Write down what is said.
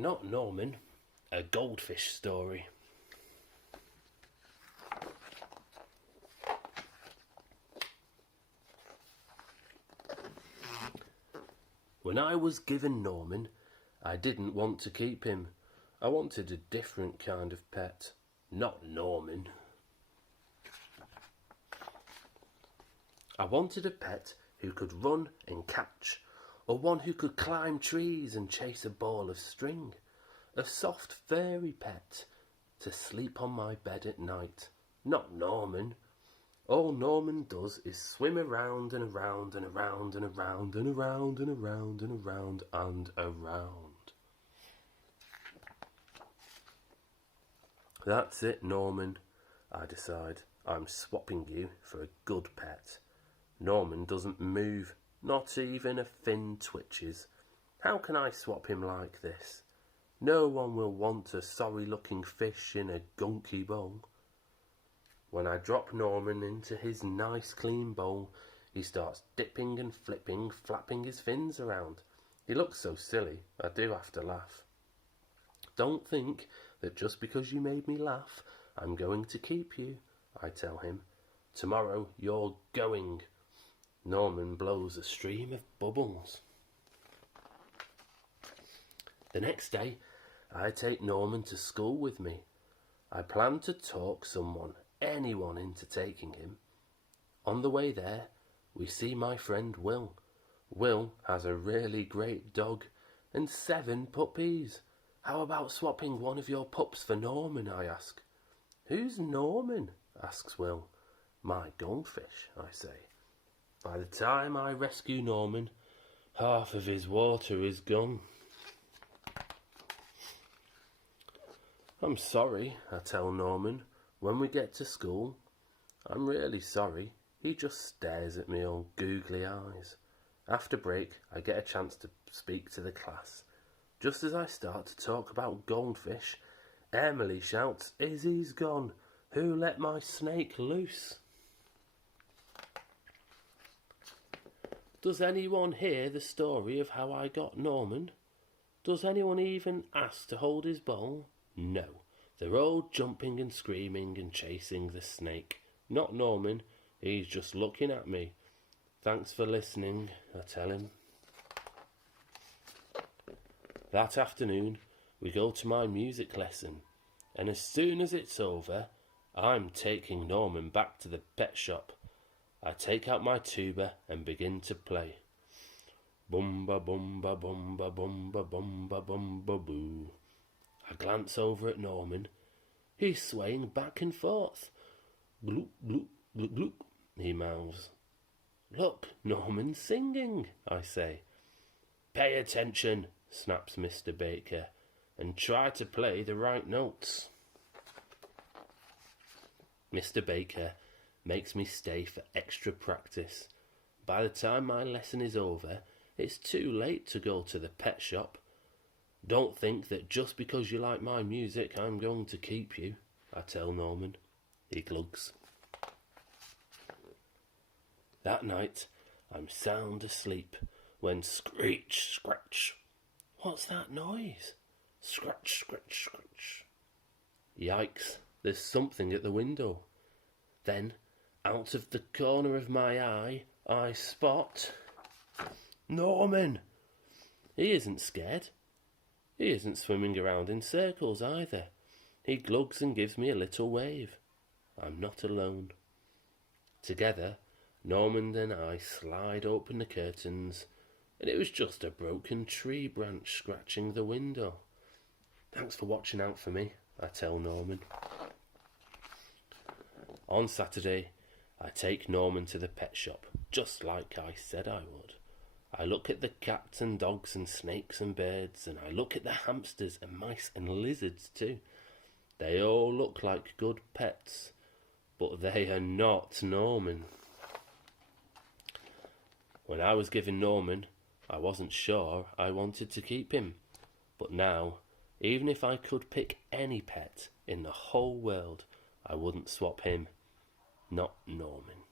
Not Norman, a goldfish story. When I was given Norman, I didn't want to keep him. I wanted a different kind of pet, not Norman. I wanted a pet who could run and catch, or one who could climb trees and chase a ball of string. A soft furry pet to sleep on my bed at night, not Norman. All Norman does is swim around and around and around and around and around and around and around and around. That's it, Norman, I decide. I'm swapping you for a good pet. Norman doesn't move, not even a fin twitches. How can I swap him like this? No one will want a sorry-looking fish in a gunky bowl. When I drop Norman into his nice clean bowl, he starts dipping and flipping, flapping his fins around. He looks so silly, I do have to laugh. Don't think that just because you made me laugh, I'm going to keep you, I tell him. Tomorrow you're going. Norman blows a stream of bubbles. The next day, I take Norman to school with me. I plan to talk anyone into taking him. On the way there, we see my friend Will. Will has a really great dog and 7 puppies. How about swapping one of your pups for Norman, I ask. Who's Norman? Asks Will. My goldfish, I say. By the time I rescue Norman, half of his water is gone. I'm sorry, I tell Norman, when we get to school. I'm really sorry. He just stares at me all googly eyes. After break, I get a chance to speak to the class. Just as I start to talk about goldfish, Emily shouts, "Izzy's gone. Who let my snake loose?" Does anyone hear the story of how I got Norman? Does anyone even ask to hold his bowl? No, they're all jumping and screaming and chasing the snake. Not Norman, he's just looking at me. Thanks for listening, I tell him. That afternoon, we go to my music lesson, and as soon as it's over, I'm taking Norman back to the pet shop. I take out my tuba and begin to play. Bumba bumba bumba bumba bumba bumba boo. I glance over at Norman. He's swaying back and forth. Gloop, gloop, gloop, gloop, he mouths. Look, Norman's singing, I say. Pay attention, snaps Mr. Baker, and try to play the right notes. Mr. Baker makes me stay for extra practice. By the time my lesson is over, it's too late to go to the pet shop. Don't think that just because you like my music, I'm going to keep you, I tell Norman. He glugs. That night, I'm sound asleep when screech, scratch. What's that noise? Scratch, scratch, scratch. Yikes, there's something at the window. Then, out of the corner of my eye, I spot Norman. He isn't scared. He isn't swimming around in circles either. He glugs and gives me a little wave. I'm not alone. Together, Norman and I slide open the curtains, and it was just a broken tree branch scratching the window. Thanks for watching out for me, I tell Norman. On Saturday, I take Norman to the pet shop, just like I said I would. I look at the cats and dogs and snakes and birds, and I look at the hamsters and mice and lizards too. They all look like good pets, but they are not Norman. When I was given Norman, I wasn't sure I wanted to keep him. But now, even if I could pick any pet in the whole world, I wouldn't swap him. Not Norman.